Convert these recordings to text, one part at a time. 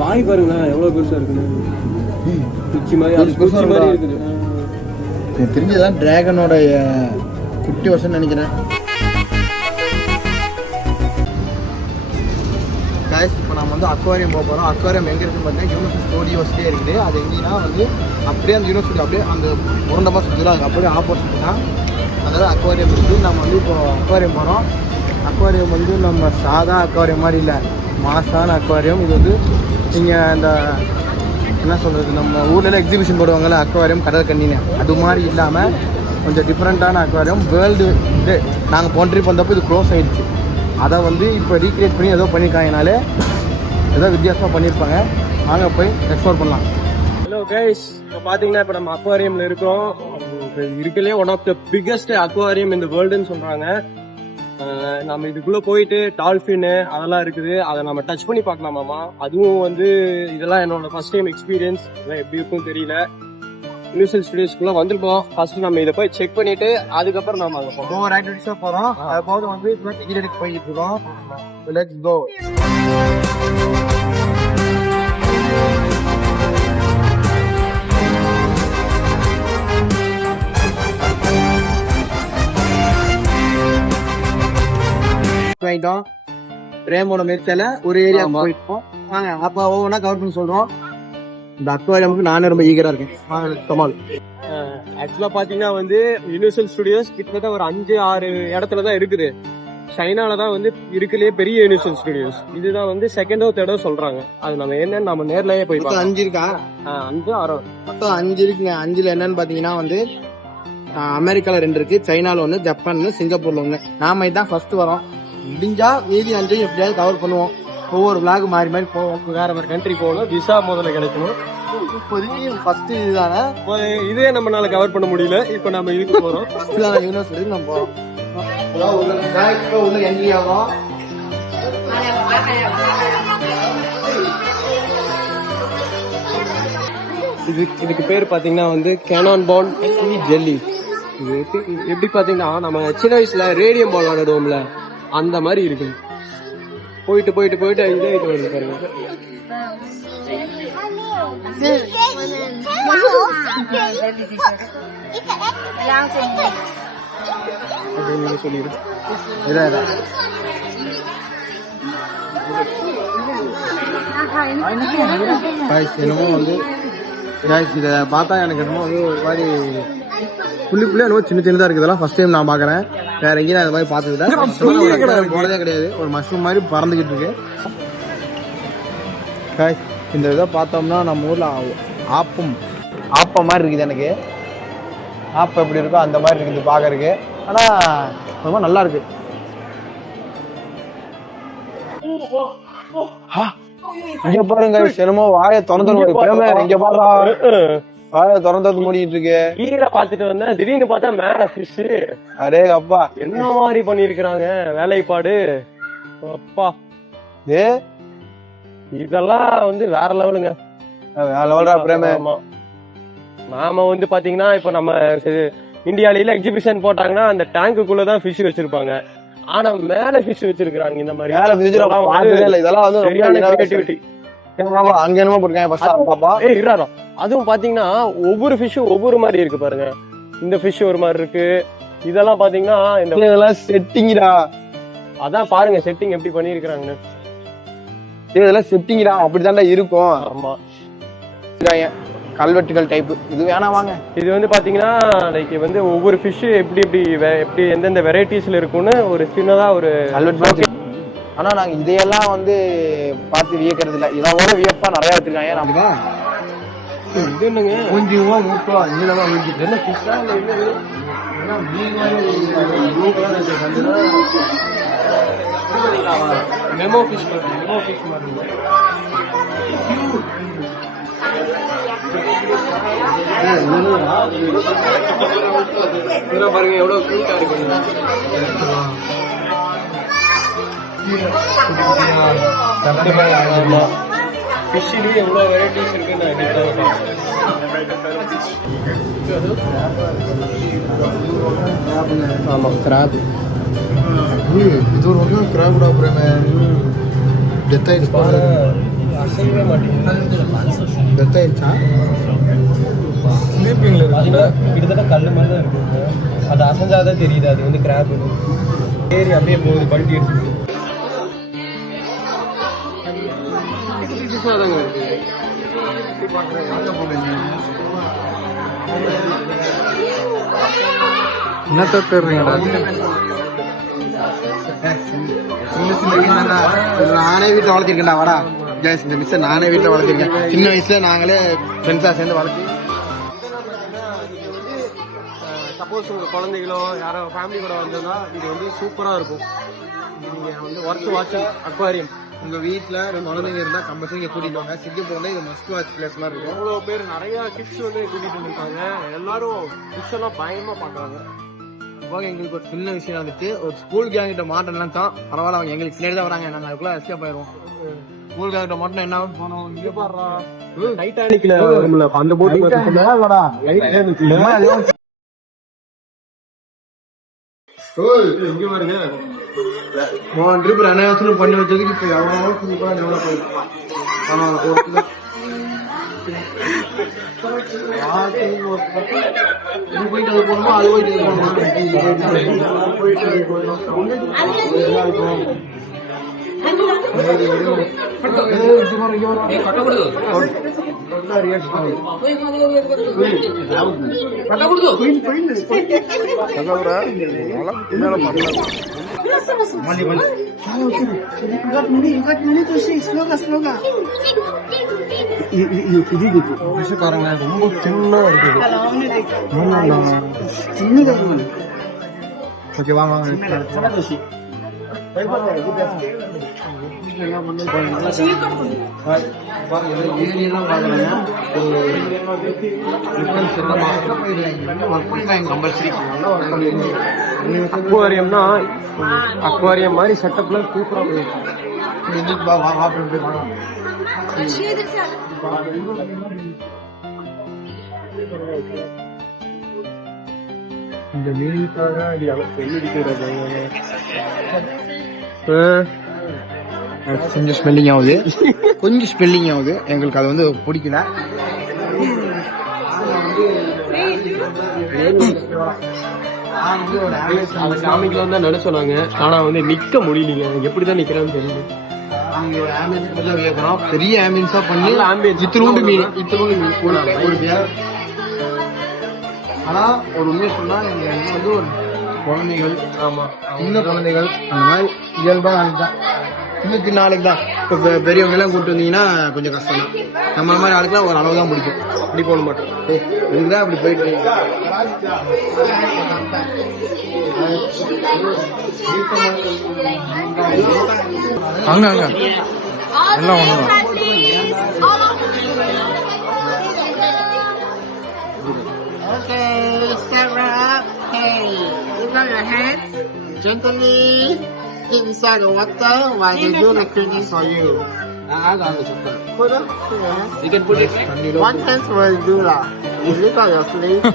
வாய் பாருங்க எவ்வளவு பெருசா இருக்குன்னு. குச்சி மாதிரி அது குச்சி மாதிரி. இருக்குது. எனக்கு தெரிஞ்சதான் டிராகனோட குட்டி வருஷம் நினைக்கிறேன். Guys இப்போ நம்ம வந்து அக்வாரியம் போக போகிறோம் அக்வாரியம் எங்கே இருக்குன்னு பார்த்தீங்கன்னா யூனிவர்சிட்டி ஸ்டூடியோஸ்லேயே இருக்குது. அது எங்கேன்னா வந்து அப்படியே அந்த யூனிவர்சிட்டி அப்படியே அந்த உருண்டமாக சுற்றிலாம் அது அப்படியே ஆப்போசிட் தான். அதாவது அக்வாரியம் இருக்குது நம்ம வந்து இப்போ அக்வாரியம் போகிறோம் அக்வாரியம் வந்து நம்ம சாதா அக்வாரியம் மாதிரி இல்லை. மாசான அக்வாரியம் இது வந்து நீங்கள் அந்த என்ன சொல்கிறது நம்ம ஊர்ல எக்ஸிபிஷன் போடுவாங்கள்ல அக்வாரியம் கடல் கண்ணின்னு. அது மாதிரி இல்லாமல் கொஞ்சம் டிஃப்ரெண்ட்டான அக்வாரியம் வேர்ல்டு இது நாங்கள் போன ட்ரிப் வந்தப்போ இது க்ளோஸ் ஆகிடுச்சு அதை வந்து இப்போ ரீக்ரியேட் பண்ணி ஏதோ பண்ணியிருக்காங்கனாலே ஏதோ வித்தியாசமாக பண்ணியிருப்பாங்க வாங்க போய் எக்ஸ்ப்ளோர் பண்ணலாம். ஹலோ கைஸ் இப்போ பார்த்தீங்கன்னா இப்போ நம்ம அக்வாரியமில் இருக்கிறோம். இது one of the biggest aquarium இந்த வேர்ல்டுன்னு சொல்கிறாங்க நம்ம இதுக்குள்ள போயிட்டு டால்ஃபின் அதெல்லாம் இருக்குது. அதை நம்ம டச் பண்ணி பார்க்கலாமாமா அதுவும் வந்து இதெல்லாம் என்னோட ஃபர்ஸ்ட் டைம் எக்ஸ்பீரியன்ஸ் இதெல்லாம் எப்படி இருக்கும்னு தெரியல. யூனிவர்சல் ஸ்டுடியோஸ்க்குள்ள வந்திருக்கோம். ஃபர்ஸ்ட் நம்ம இதை போய் செக் பண்ணிட்டு அதுக்கப்புறம் நம்ம அங்கே போகணும் ஒவ்வொரு ஆக்டிவிட்டிஸாக போகிறோம் அது போது வந்து இப்போ டிக்கெட் எடுக்க போயிட்டு இருக்கோம். லெட்ஸ் கோ போயிட்டோம் ரேமோட மெரிச்சல ஒரு ஏரியா. போயிட்டோம். வாங்க அப்ப ஒவ்வொன்றா கவர் பண்ணி சொல்றோம். இந்த அக்வாரியமுக்கு நானே ரொம்ப ஈகரா இருக்கேன். கமால் ஆக்சுவலா பாத்தீங்கன்னா வந்து யூனிவர்சல் ஸ்டுடியோஸ் கிட்டத்தட்ட ஒரு அஞ்சு ஆறு இடத்துல தான் இருக்குது. சைனால தான் வந்து இருக்கலயே பெரிய யூனிவர்சல் ஸ்டுடியோஸ் இதுதான் வந்து செகண்டோ தேர்டோ சொல்றாங்க. அது நம்ம என்னன்னு நம்ம நேர்லயே போய் அஞ்சு இருக்கா? அஞ்சு ஆறோ. மொத்தம் அஞ்சு இருக்குங்க. அஞ்சுல என்னன்னு பாத்தீங்கன்னா வந்து அமெரிக்கால ரெண்டு இருக்கு. சைனால ஒண்ணு ஜப்பான்ல சிங்கப்பூர்ல ஒண்ணு. நாம இதான் ஃபர்ஸ்ட் வரோம். முடிஞ்சா மீதி அஞ்சையும் எப்படியாவது கவர் பண்ணுவோம். ஒவ்வொரு விளாக் மாறி மாறி போவோம். வேற வேற கண்ட்ரி போகணும். விசா முதல்ல கிடைக்கணும். இப்போதைக்கு ஃபர்ஸ்ட் இதுதானே? இதே நம்மளால கவர் பண்ண முடியல. இப்போ நம்ம இதுக்கு போறோம். யூனிவர்சிட்டி நம்ம போறோம். இப்பதான் உள்ள direct ஆ உள்ள என்ட்ரி ஆகும். இது இதுக்கு பேர் பாத்தீங்கன்னா வந்து கேனான் பாண்ட் ஜெல்லி இது எப்படி- இது எப்படி பாத்தீங்கன்னா நம்ம சின்ன வயசுல ரேடியம் பால் விளையாடுவோம்ல. அந்த மாதிரி இருக்கு போயிட்டு போயிட்டு போயிட்டு இதே வருது பாருங்க. அப்படின்னு இதான் இதான் என்னமோ வந்து இதை பார்த்தா எனக்கு என்னமோ வந்து ஒரு மாதிரி புள்ளி புள்ளி என்னமோ சின்ன சின்னதாக இருக்குதெல்லாம் ஃபஸ்ட் ஃபர்ஸ்ட் டைம் நான் பார்க்குறேன். வேற எங்கேயும் இந்த மாதிரி பார்த்தது போனதே கிடையாது ஒரு மஷ்ரூம் மாதிரி பறந்துக்கிட்டு இருக்கு இந்த இதை பார்த்தோம்னா நம்ம ஊரில் ஆப்பம் ஆப்பம் மாதிரி இருக்குது எனக்கு ஆப்பம் எப்படி இருக்கோ அந்த மாதிரி இருக்குது பார்க்கறதுக்கு ஆனால் ரொம்ப நல்லா இருக்கு இங்க பாருங்க என்னமோ வாயை திறந்து பிரேம இங்க வாயை திறந்து மூடிட்டு இருக்கு. கீழே பாத்துட்டு வந்தேன் திடீர்னு பார்த்தா மேல ஃபிஷ் அரே அப்பா. என்ன மாதிரி பண்ணிருக்கிறாங்க வேலைப்பாடு. அப்பா. ஏ? இதெல்லாம் வந்து வேற லெவலுங்க. லெவல்டா பிரேம. ஆமா. நாம வந்து பாத்தீங்கன்னா இப்ப நம்ம இந்தியால எக்ஸிபிஷன் போட்டாங்கன்னா அந்த டேங்குக்குள்ள தான் ஃபிஷ் வச்சிருப்பாங்க. ஆனா மேல ஃபிஷ் வச்சிருக்காங்க இந்த மாதிரி. இதெல்லாம் வந்து சரியான. ஆமா, அங்க என்னமோ போட்டிருக்காங்க. ஃபர்ஸ்ட் பாப்பா. ஏய் இறாரா அதுவும் பாத்தீங்கன்னா ஒவ்வொரு ஃபிஷ்ஷும் ஒவ்வொரு மாதிரி இருக்கு பாருங்க. இந்த ஃபிஷ் ஒரு மாதிரி இருக்கு. இதெல்லாம் பாத்தீங்கன்னா இந்த இதெல்லாம் செட்டிங்டா அதான் பாருங்க செட்டிங் எப்படி பண்ணிருக்காங்கன்னு இதெல்லாம் செட்டிங்டா அப்படிதான்டா இருக்கும். ஆமா. கல்வெட்டுகள் டைப் இது வேணாம் வாங்க. இது வந்து பாத்தீங்கன்னா லைக் வந்து ஒவ்வொரு ஃபிஷ் எப்படி எப்படி வே- எப்படி எந்தெந்த வெரைட்டிஸ்ல இருக்கும்னு ஒரு சின்னதா ஒரு கல்வெட்டு ஆனா நாங்க இதையெல்லாம் வந்து பார்த்து வியக்கிறது இல்ல. இதோட வியப்பா நிறைய வச்சிருக்காங்க நமக்கு இது என்னங்க? கொஞ்சமா மூட்டோ நீளமா மூஞ்சிட்டு என்ன இது? மெமோ ஃபிஷ் மாதிரி மெமோ ஃபிஷ் மாதிரி. பாருங்க எவ்வளவு இருக்கு ஃபிஷ்ஷிலேயே எவ்வளோ வெரைட்டிஸ் இருக்குன்னு நான் கேட்டேன் ஆமாம் கிராப் இது ஒரு வகையான கிராகுடா பிரேம டெத் ஆயிடுச்சு பாரு. அசையவே மாட்டேங்குது. டெத் ஆயிடுச்சா ஸ்லீப்பிங்ல இருக்குல்ல கிட்டத்தட்ட கல் மாதிரி தான் இருக்குங்க அது அசைஞ்சாதான் தெரியுது. அது வந்து கிராப் ஏறி அப்படியே போகுது. பல்ட்டி அடிச்சு என்ன தட்டுறீங்கடா சின்ன சின்ன நானே வீட்டில் வளர்த்திருக்கேன்டா வாடா. கேஸ் இந்த மிஸ்ஸை நானே வீட்டில் வளர்த்திருக்கேன். சின்ன வயசுல நாங்களே ஃப்ரெண்ட்ஸாக சேர்ந்து வளர்த்து. சப்போஸ் உங்க குழந்தைகளோ யாரோ ஃபேமிலி கூட வந்ததுன்னா இது வந்து சூப்பரா இருக்கும். நீங்க வந்து ஒர்த் வாட்சிங் அக்வாரியம் உங்க வீட்டில் குழந்தைங்க இருந்தால் கம்பல்சரி கூட்டிட்டு வாங்க. சிங்கப்பூர்ல இது மஸ்ட் வாட்ச் பிளேஸ் மாதிரி இருக்கும். எவ்வளவு பேர் நிறைய கிட்ஸ் வந்து கூட்டிட்டு வந்திருக்காங்க எல்லாரும் ஃபிஷ் எல்லாம் பயமா பாக்குறாங்க போக எங்களுக்கு ஒரு சின்ன விஷயம் வந்துச்சு ஒரு ஸ்கூல் கேங் கிட்ட மாட்டோம்லாம் தான் பரவாயில்ல அவங்க எங்களுக்கு பின்னாடி தான் வராங்க. நாங்கள் அதுக்குள்ள எஸ்கேப் ஆயிரும் ஸ்கூல் கேங் கிட்ட மாட்டோம் என்ன ஆகும்? போனோம். இங்கே பாடுறா டைட்டானிக்ல வரும்ல அந்த போட்டு இங்க பாருங்க. ட்ரிப் ரெண்டாயிரத்துல பண்ணி வச்சதுக்கு இப்போ எவ்வளோ சூப்பராக டெவலப் ஆயிருக்கு ஆனால் ஒரு இது போயிட்டு அது போகணுமா அது போயிட்டு இது போகணுமா? இது போயிட்டு அது போகணும். இதெல்லாம் இருக்கும். ஏய், இது பாரு, இங்க பாரு. தொட்டா reaction ஆகுது. ஃபிஷ் பாருங்க ரொம்ப சின்னதா இருக்குது ஓகே வாங்க வாங்க அக்வாரியம்னா அக்வாரியம் மாதிரி செட்டப்ல சூப்பரா இந்த மீனுக்காக கொஞ்சம் ஸ்மெல்லிங் ஆகுது. கொஞ்சம் ஸ்மெல்லிங் ஆகுது. எங்களுக்கு அது வந்து பிடிக்கல. அதை காமிக்கலாம் தான் நினைச்சோம் சொன்னாங்க ஆனா வந்து நிக்க முடியலீங்க எப்படிதான் நிக்கிறான்னு தெரியல நாங்க ஒரு பெரிய ஆம்பியன்ஸா பண்ணி நல்ல ambience. மீன் இத்தினூண்டு மீன் ஒரு பேர் ஆனா ஒரு உண்மையை வந்து ஒரு குழந்தைகள் ஆமாம் சின்ன குழந்தைகள் அந்த மாதிரி இயல்பா தான் சின்ன ஆளுக்கு தான். இப்போ பெ- பெரியவங்க எல்லாம் கூப்பிட்டு வந்தீங்கன்னா கொஞ்சம் கஷ்டம் தான் நம்ம மாதிரி ஆளுக்குலாம் ஒரு அளவு தான் பிடிக்கும். அப்படி போட மாட்டோம். ஏய், இதுதான் அப்படி போயிட்டு. அங்க அங்க எல்லாம் ஒண்ணுதான். Okay, stand up. Hey, look at your hands. Gently inside the water while they do the cleaning for you. Ah, put You can put it back. One hand will do lah. You lift up your sleeve.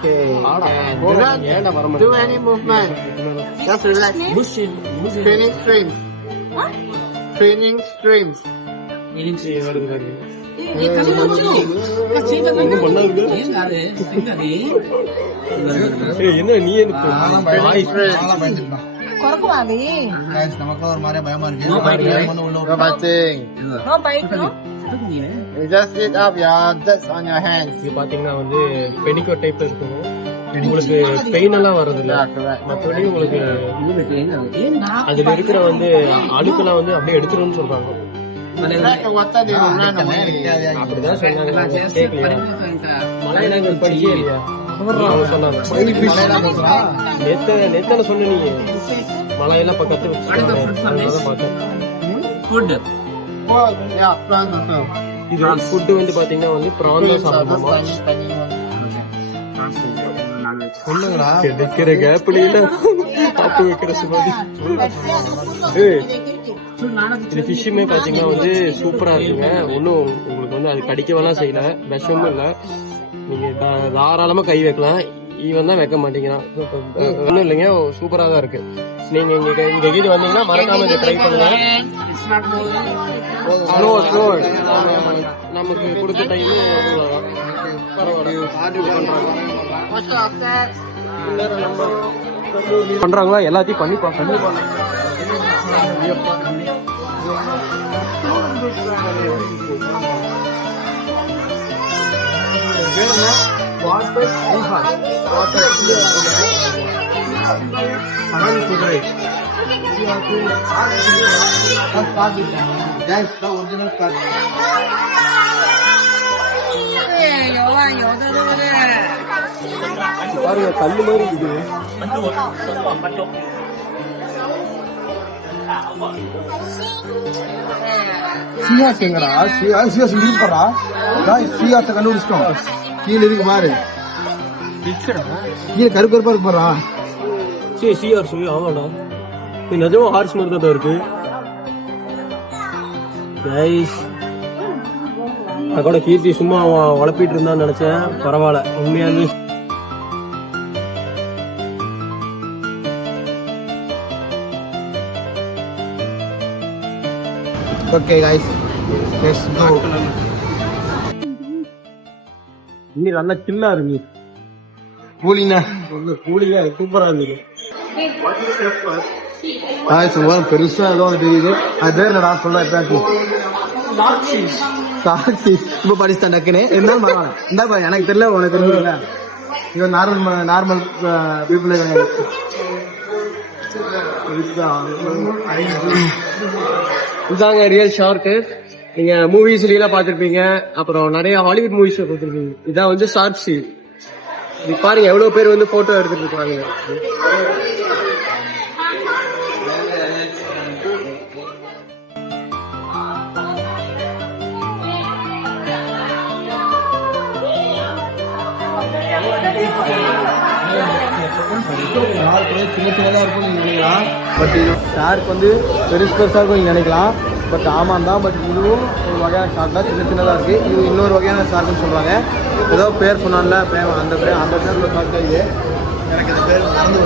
okay. Do not do any movement. Just relax. Cleaning streams. What? Cleaning streams. Cleaning streams. என்ன நீ நமக்கு ஒரு மாதிரியா பயமா இருக்கு. You just sit up your just on your hands. இது பாத்தீங்கன்னா வந்து பெனிக்கோ டைப் இருக்குங்க உங்களுக்கு பெயின் எல்லாம் வர்றது இல்ல Yeah, correct. மற்றபடி உங்களுக்கு அதுல இருக்கிற வந்து அழுக்கெல்லாம் வந்து அப்படியே எடுத்துருன்னு சொல்றாங்க. அப்படிதான் சொன்னாங்க. படிக்கவே இல்லையா சொன்ன நீ. மலையெல்லாம் இப்ப கத்து வச்சுருக்காங்க பார்த்தேன். Yeah, plant also. இது ஃபுட்டு வந்து பாத்தீங்கன்னா வந்து ப்ரான் தான் சாப்பிடணுமா? Tiny, tiny one. சொல்லுங்கடா. கிடைக்கிற கேப்ல இல்ல. வைக்கிற சுமாதி. இந்த ஃபிஷ்ஷுமே பாத்தீங்கன்னா வந்து சூப்பரா இருக்குங்க. ஒன்றும் உங்களுக்கு வந்து அது கடிக்கவெல்லாம் செய்யல. விஷமும் இல்ல. நீங்க தா- தாராளமா கை வைக்கலாம். இவன் தான் வைக்க மாட்டேங்கிறான் ஒன்றும் இல்லைங்க. சூப்பரா தான் இருக்கு. நீங்க இங்க இங்க கீது வந்தீங்கன்னா மறக்காம இதை ட்ரை பண்ணுங்க. ஸ்லோ ஸ்லோ நமக்கு கொடுத்த டைம்? பண்றாங்களா? எல்லாத்தையும் பண்ணி வாட்டர் கடல் குதிரை ஒரிஜினல் கார் பாருங்க கல்லு மாதிரி இருக்குது சீகாஸ் எங்கடா சீகா சீகாஸ் இங்க இருப்பாரா சீகாஸை கண்டுபிடிச்சிட்டோம் கீழே இருக்கு பாரு கீழே கருப்பு கருப்பா இருக்கு பாரா சரி சிஆர் சொல்லி ஆமாடா இது நிஜமா ஹார்ஸ் மாதிரி தான் இருக்கு கைஸ் நான் கூட கீர்த்தி சும்மா அவன் வளர்ப்பிட்டு இருந்தான்னு நினைச்சேன் பரவாயில்ல உண்மையாலுமே ஓகே கைஸ் லெட்ஸ் கோ இன்னும் நல்லா சில்லா இருக்கு கூலினா. கூலிங்கா சூப்பரா இருந்தது காய்ஸ் உரம் பெருசா ஏதோ ஒன்று தெரியுது. அது பேர் நான் சொல்ல எப்பயாச்சு டாக்ஸி இப்போ படிச்சுட்டேன் டக்குன்னு. இருந்தாலும் பரவாயில்ல. இந்தா எனக்கு தெரியல உனக்கு தெரியல இது நார்மல் நார்மல் பீப்புளே இதாங்க ரியல் ஷார்க்கு நீங்க மூவிஸ்லாம் எல்லாம் அப்புறம் நிறைய ஹாலிவுட் மூவிஸ் பார்த்திருப்பீங்க. இதான் வந்து ஷார்ட் ஷீ பாருங்க எவ்வளவு பேர் வந்து போட்டோ எடுத்துட்டு இருக்காங்க. சின்ன சின்னதாக இருக்கும் நினைக்கலாம். பட் இது ஷார்க் வந்து பெருசு பெருசாக இருக்கும் நீங்க நினைக்கலாம். பட் ஆமாம் தான். பட் இதுவும் ஒரு வகையான ஷார்க் தான். சின்ன சின்னதாக இருக்கு. இது இன்னொரு வகையான ஷார்க்னு சொல்றாங்க. ஏதோ பேர் சொன்னான்ல பிரேம அந்த பேர் அந்த பேர்ல ஷார்க் தான் இது. எனக்கு இந்த பேர் மறந்து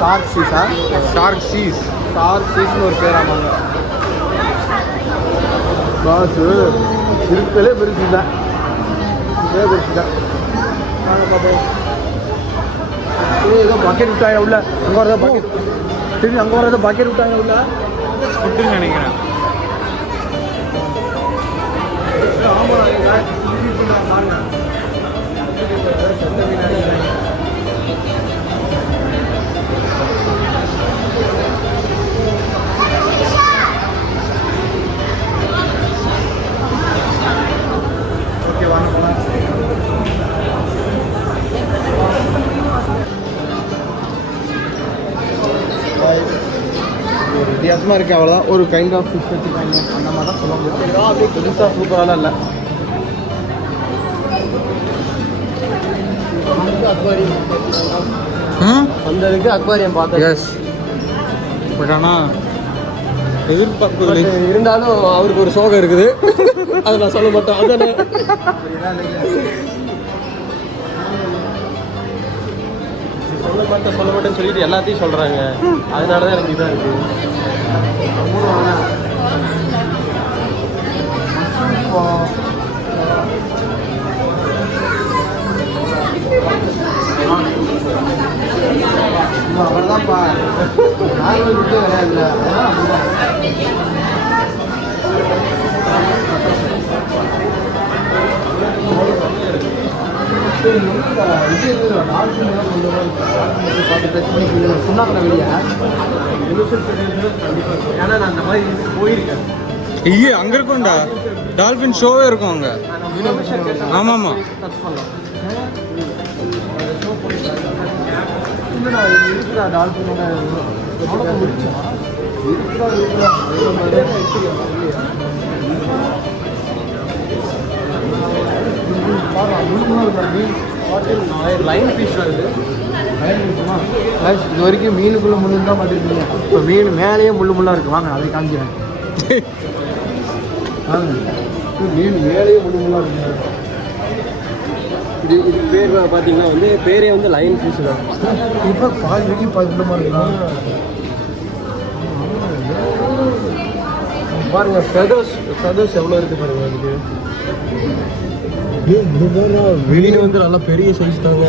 ஷார்க் சீஸா ஷார்க் சீஸ் ஷார்க் சீஸ்னு ஒரு பேர் ஆமாங்க. பாசு இருக்கலே பெருசு தான். இதே பெருசு தான். வாங்க ஏய், ஏதோ பக்கெட் விட்டாங்க உள்ள? அங்க வரதா பக்கெட் திரும்பி அங்க வரதா பக்கெட் விட்டாங்க உள்ள? நினைக்கிறேன். ஓகே ஒரு வித்தியாசமா இருக்கு அவ்வளோதான் ஒரு கைண்ட் ஆஃப் ஃபிஷ் வச்சுருக்காங்க அந்த மாதிரி தான் சொல்ல முடியும். அப்படியே பெருசாக சூப்பராலாம் இல்லை. அந்த இதுக்கு அக்வாரியம் பார்த்தேன். எஸ் பட் ஆனால் எதிர்பார்ப்பு இருந்தாலும் அவருக்கு ஒரு சோகம் இருக்குது. அதை நான் சொல்ல மாட்டேன் அதானே? சொல்ல மாட்டேன் சொல்ல மாட்டேன்னு சொல்லிட்டு எல்லாத்தையும் சொல்றாங்க. அதனால தான் எனக்கு இதாக இருக்கு. அவ்வளோதான்ப்பா நார்மல் விட்டு விளையாடல அதான் வெளியே? ஏன்னா நான் அந்த மாதிரி போயிருக்கேன் ஐயே அங்கே இருக்கும்டா டால்ஃபின் ஷோவே இருக்கும் அங்கே ஆமாம் ஆமாம் இல்லடா, தான் இருக்கு. பாரு, முழுமையா இருக்கா மீன்? லைன் ஃபிஷ் வருது இது வரைக்கும் மீனுக்குள்ள முள்ளு தான் மாட்டிருக்கீங்க இப்போ மீன் மேலேயே முள்ளு முள்ளாக இருக்குது வாங்க அதை காமிக்கிறேன் வாங்க மீன் மேலேயே முள்ளு முள்ளாக இருக்கு இது இது பேர் பார்த்தீங்கன்னா வந்து பேரே வந்து லைன் ஃபிஷ் தான் இப்போ பாதி வெளியே பாதி உள்ள மாதிரி இருக்கலாம் பாருங்க ஃபெதர்ஸ் ஃபெதர்ஸ் எவ்வளோ இருக்குது பாருங்க அதுக்கு வெளியில வந்து நல்லா பெரிய சைஸ் தாங்க.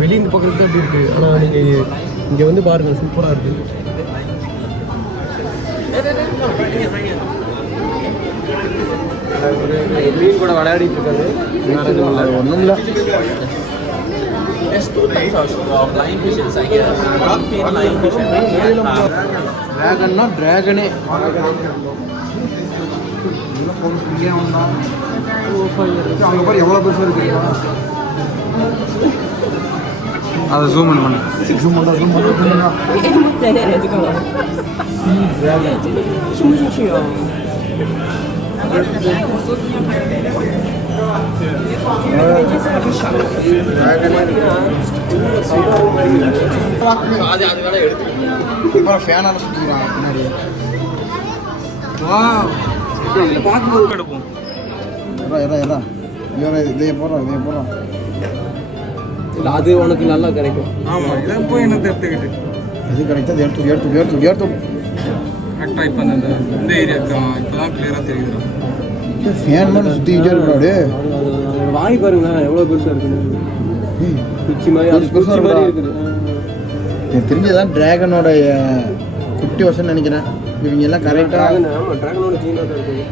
வெளியில பக்கத்துல அப்படி இருக்கு? ஆனா நீங்க இங்க வந்து பாருங்க சூப்பரா இருக்கு. மீன் கூட விளையாடிட்டு இருக்காரு இல்லை ஒன்றும் இல்லை. There's two types of, and அங்கே பாரு எவ்வளோ பெருசாக இருக்கு. அதை ஜூம் பண்ணி. பண்ணு ஜூம் பண்ணா ஜூம் பண்ணா. எடுத்துக்கலாம் பின்னாடி பார்க்கும்போது எடுப்போம். எறா எறா எறா இவரை இதையே போடுறோம் இதையே போடுறோம் இல்ல அது உனக்கு நல்லா கிடைக்கும். ஆமா இதை போய் என்ன எடுத்துக்கிட்டு இது கிடைத்தது எடுத்து எடுத்து எடுத்து எடுத்து. கரெக்டாக இப்போ அந்த இந்த ஏரியாவுக்கு இப்போதான் கிளியராக தெரியுதுடா ஃபேன் மேலே சுற்றிக்கிட்டே இருக்கூடாது அது- அது- அதோட வாய் பாருங்க எவ்வளவு பெருசா இருக்குது. குச்சி மாதிரி அது பெருசு குச்சி பெருசா மாதிரி. இருக்குது. எனக்கு தெரிஞ்சதான் டிராகனோட குட்டி வசம் நினைக்கிறேன். இவங்க எல்லாம் கரெக்டாக டிராகனோட இருக்குது.